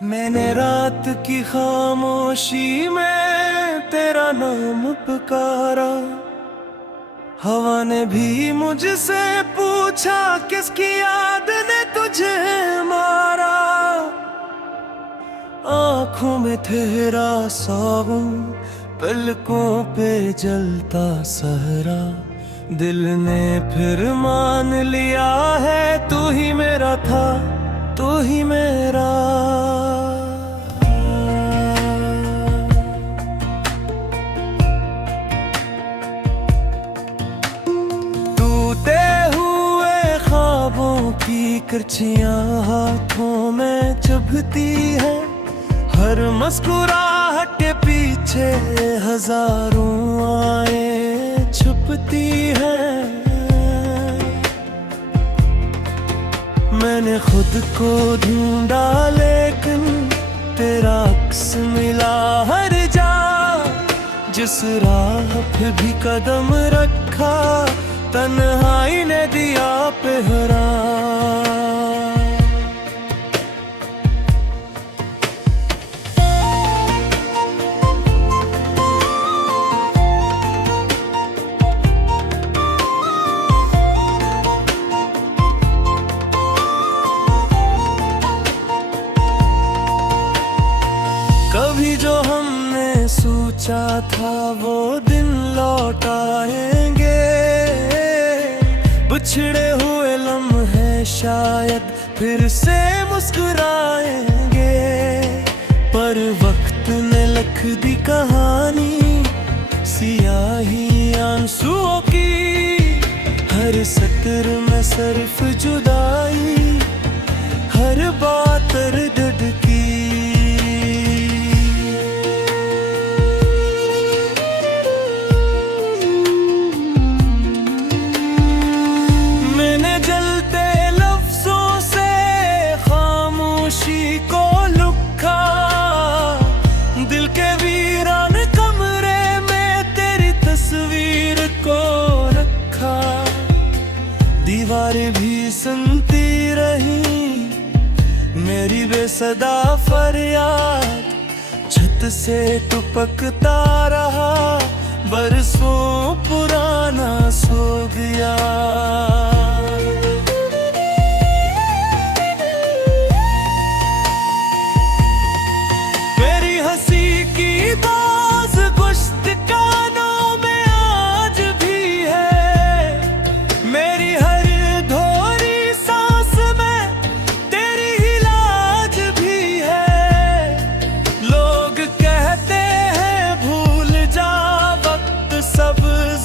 मैंने रात की खामोशी में तेरा नाम पुकारा। हवा ने भी मुझसे पूछा किसकी याद ने तुझे मारा। आंखों में तेरा सावन, पलकों पे जलता सहरा। दिल ने फिर मान लिया है तू ही मेरा था, तू ही मेरा। टूटे हुए ख्वाबों की करछियां हाथों में चुभती है। हर मुस्कुराहट के पीछे हजारों आए छुपती है। मैंने खुद को ढूंढा लेकिन तेरा अक्स मिला हर जा। जिस राह पे भी कदम रखा तन्हाई ने दिया पहरा। कभी जो हमने सोचा था वो दिन लौट आएंगे। बिछड़े हुए लम्हे शायद फिर से मुस्कुराएंगे। पर वक्त ने लिख दी कहानी सियाही आंसुओं की। हर सत्र में सिर्फ जुदाई, हर बात दर्द की। को लुका दिल के वीरान कमरे में तेरी तस्वीर को रखा। दीवारें भी सुनती रही मेरी बेसदा फरियाद। छत से टपकता रहा बरसों पुराना सोग याद।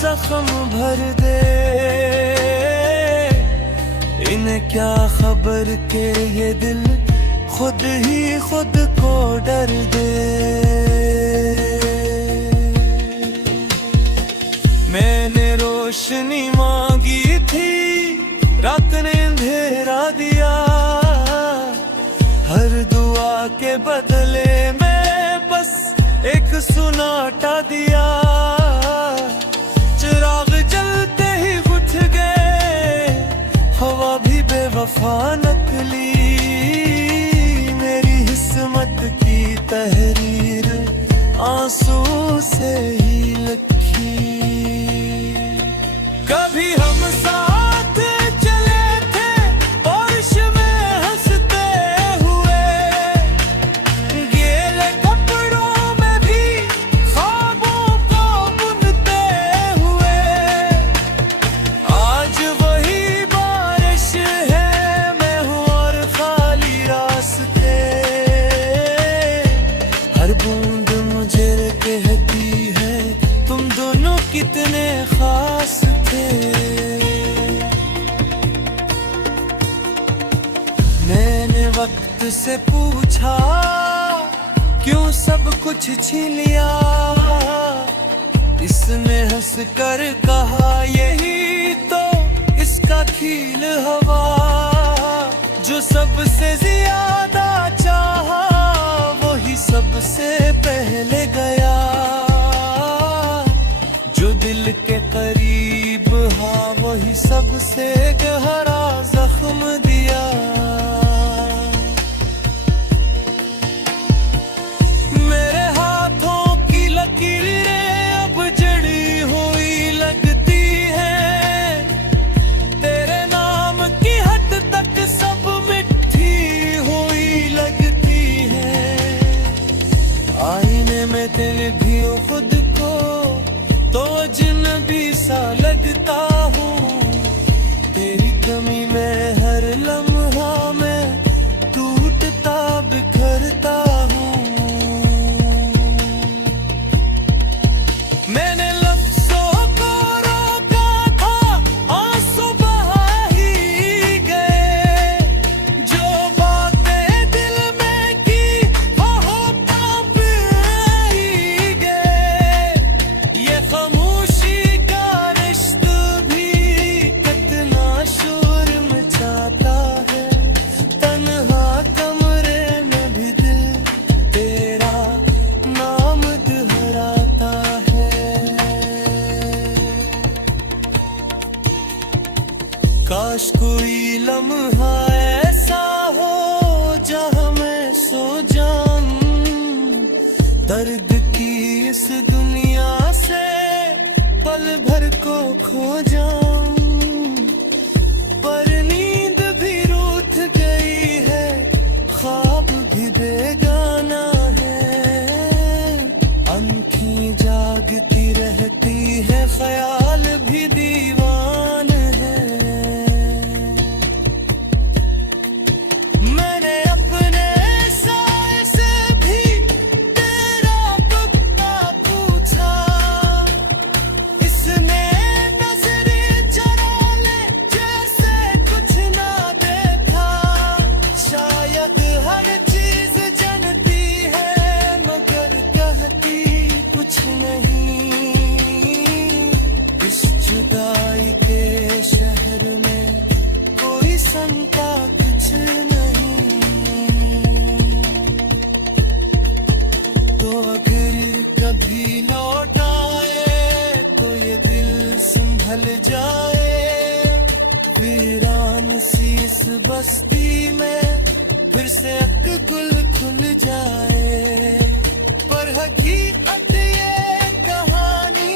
जख्म भर दे इन्हें क्या खबर के ये दिल खुद ही खुद को डर दे। मैंने रोशनी मांगी थी रात ने अंधेरा दिया। हर दुआ के बदले में बस एक सुनाटा दिया। चिराग जलते ही बुझ गए, हवा भी बेवफा नकली। मेरी किस्मत की तहरीर आंसू से ही लिखी। कभी हम साथ चले थे बारिश में हंसते हुए। गीले कपड़ों में भी ख्वाबों को बुनते हुए। आज वही बारिश है मैं हूँ और खाली रास्ते। हर बूंद मुझे कहती है तुम दोनों कितने खास थे। मैंने वक्त से पूछा क्यों सब कुछ छीन लिया। इसने हंस कर कहा यही तो इसका खील हवा। जो सबसे ज्यादा चाहा वही सबसे पहले गया। जो दिल के करीब हाँ वही सबसे गहरा जख्म दिया। सा लगता हूँ। तेरी कमी में हर लम्हा मैं टूटता बिखरता हूँ। मैंने लफ्ज़ों को रोका था, आंसू बहा ही गए। जो बातें दिल में की वो कांप ही गए। ये खामोशी का रिश्ता भी कितना शोर मचाता है। तन्हा कमरे में भी दिल तेरा नाम दोहराता है। काश कोई लम्हा ऐसा हो जहाँ मैं सो जाऊं। दर्द की इस दुनिया से पल भर को खो जाऊं। पर नींद भी रूठ गई है, ख्वाब भी बेगाना है। आँखें जागती रहती है, ख्याल भी दीवान है। मैंने अपने साए से भी तेरा पता पूछा। इसने नजरें चुरा ले जैसे कुछ ना देखा। शायद हर चीज जानती है मगर कहती कुछ नहीं। इस जुदाई के शहर में कोई संता कुछ नहीं। तो अगर कभी लौट आए तो ये दिल संभल जाए। वीरान सी इस बस्ती में फिर से एक गुल खुल जाए। पर हकीकत ये कहानी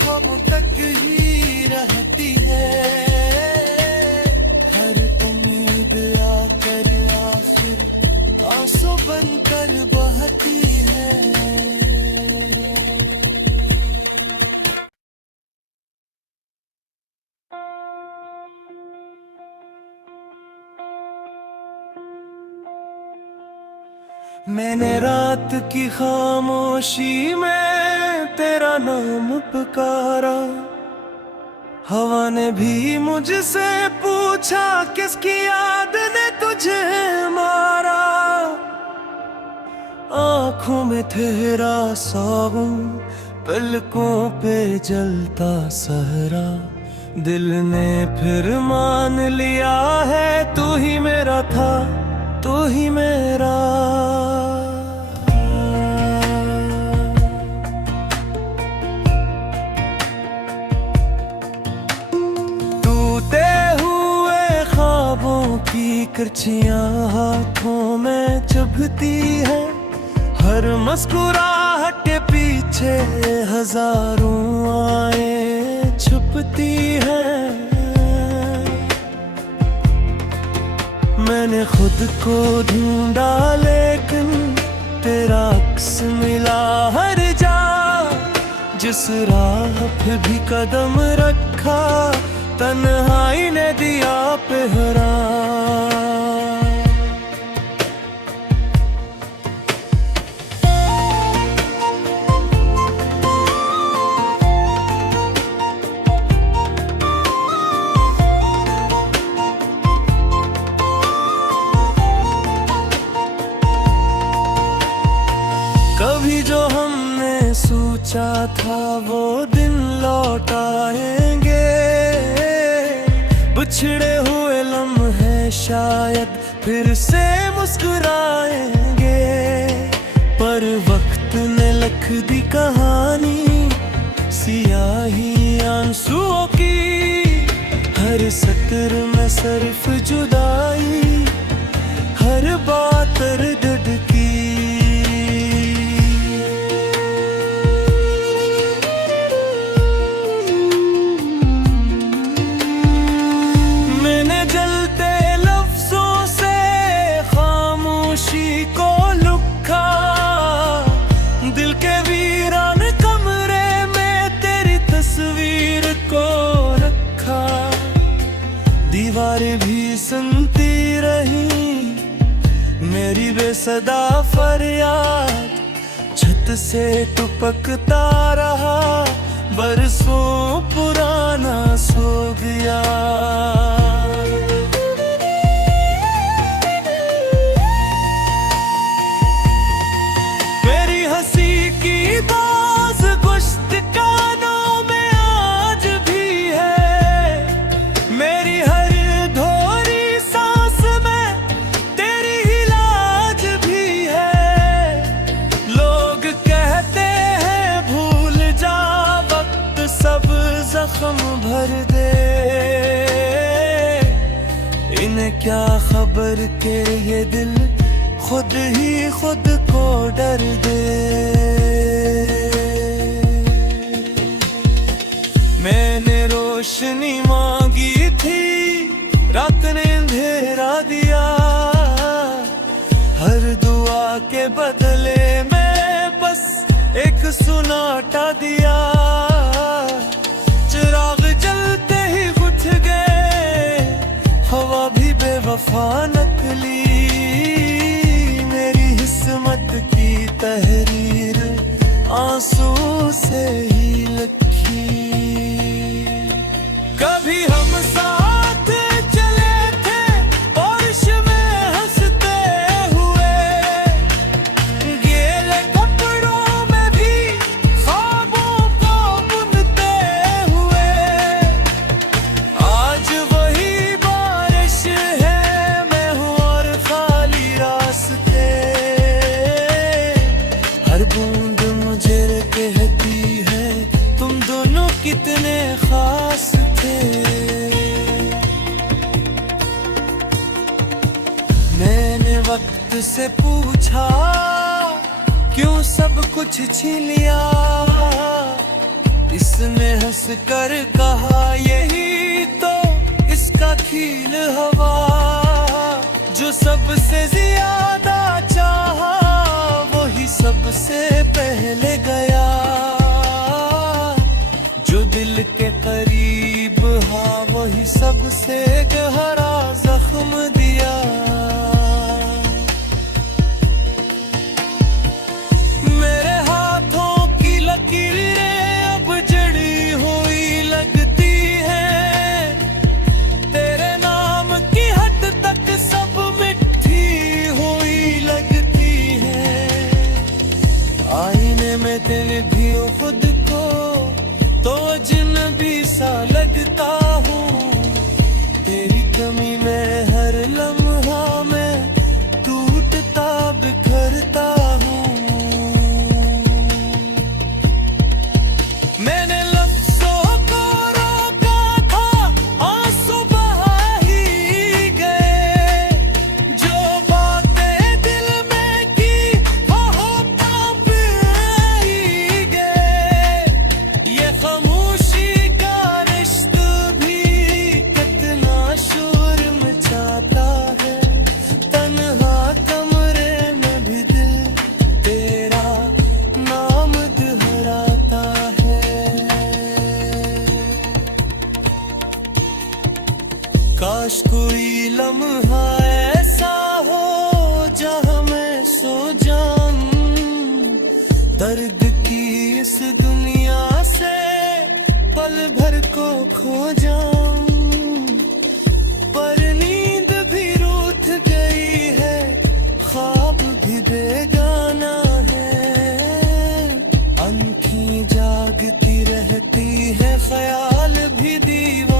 ख्वाब तक ही रहती है। हर उम्मीद आकर आखिर आंसू बनकर बहती है। मैंने रात की खामोशी में तेरा नाम पुकारा। हवा ने भी मुझसे पूछा किसकी याद ने तुझे मारा। आँखों में तेरा सावन, पलकों पे जलता सहरा। दिल ने फिर मान लिया है तू ही मेरा था, तू ही मेरा। टूटे हुए ख्वाबों की करछियां हाथों में चुभती है। हर मुस्कुराहट के पीछे हजारों आए छुपती है। मैंने खुद को ढूंढा लेकिन तेरा अक्स मिला हर जा। जिस राह पे भी कदम रखा तन्हाई ने दिया पहरा। कभी जो हमने सोचा था वो दिन लौट आएंगे। बिछड़े हुए लम्हे शायद फिर से मुस्कुराएंगे। पर वक्त ने लिख दी कहानी सियाही आंसुओं की। हर सत्र में सिर्फ जुदाई, हर बात दर्द की। दिल के वीरान कमरे में तेरी तस्वीर सुनती रही मेरी बेसदा फरियाद, छत से टपकता रहा बरसों पुराना सोग यार। मेरी हंसी की बाज गुश्त कानों में आज भी है, मेरी हर धोरी सांस में तेरी ही लाज भी है। लोग कहते हैं भूल जा वक्त सब जख्म भर दे, इन्हें क्या खबर के ये दिल खुद ही खुद को डर दे। मैंने रोशनी मांगी थी, रात ने अंधेरा दिया, हर दुआ के बदले में बस एक सुनाटा दिया। चिराग जलते ही बुझ गए, हवा भी बेवफा नकली, मेरी किस्मत की तहरीर आंसू से ही लिखी। कभी हम साथ चले थे बारिश में हंसते हुए, गीले कपड़ों में भी ख्वाबों को बुनते हुए। आज वही बारिश है, मैं हूँ और खाली रास्ते, हर बूंद मुझे कहती है तुम दोनों कितने खास थे। मैंने वक्त से पूछा क्यों सब कुछ छीन लिया, इसने हंस कर कहा यही तो इसका खील हवा। जो सबसे ज्यादा चाहा वही सबसे पहले गया, जो दिल के करीब हा वही सबसे गहरा जख्म दिया। मेरे हाथों की लकीरें अब जड़ी हुई लगती हैं, तेरे नाम की हद तक सब मिठी हुई लगती हैं। आईने में तेरे भी हो खुद को तो अजनबी सा लगता हूँ, तेरी कमी में हर लम्हा में टूटता बिखरता हूँ। मैंने लफ्ज़ों को रोका था, आंसू बहा ही गए, जो बातें दिल में की वो कांप ही गए। ये खामोशी का रिश्ता भी कितना शोर मचाता है, तन्हा कमरे में भी दिल तेरा नाम दोहराता है। काश कोई लम्हा ऐसा हो जहाँ मैं सो जाऊं, दर्द की इस दुनिया से पल भर को खो जाऊं। पर नींद भी रूठ गई है, ख्वाब भी बेगाना है, आंखें जागती रहती है, ख्याल भी दीवाना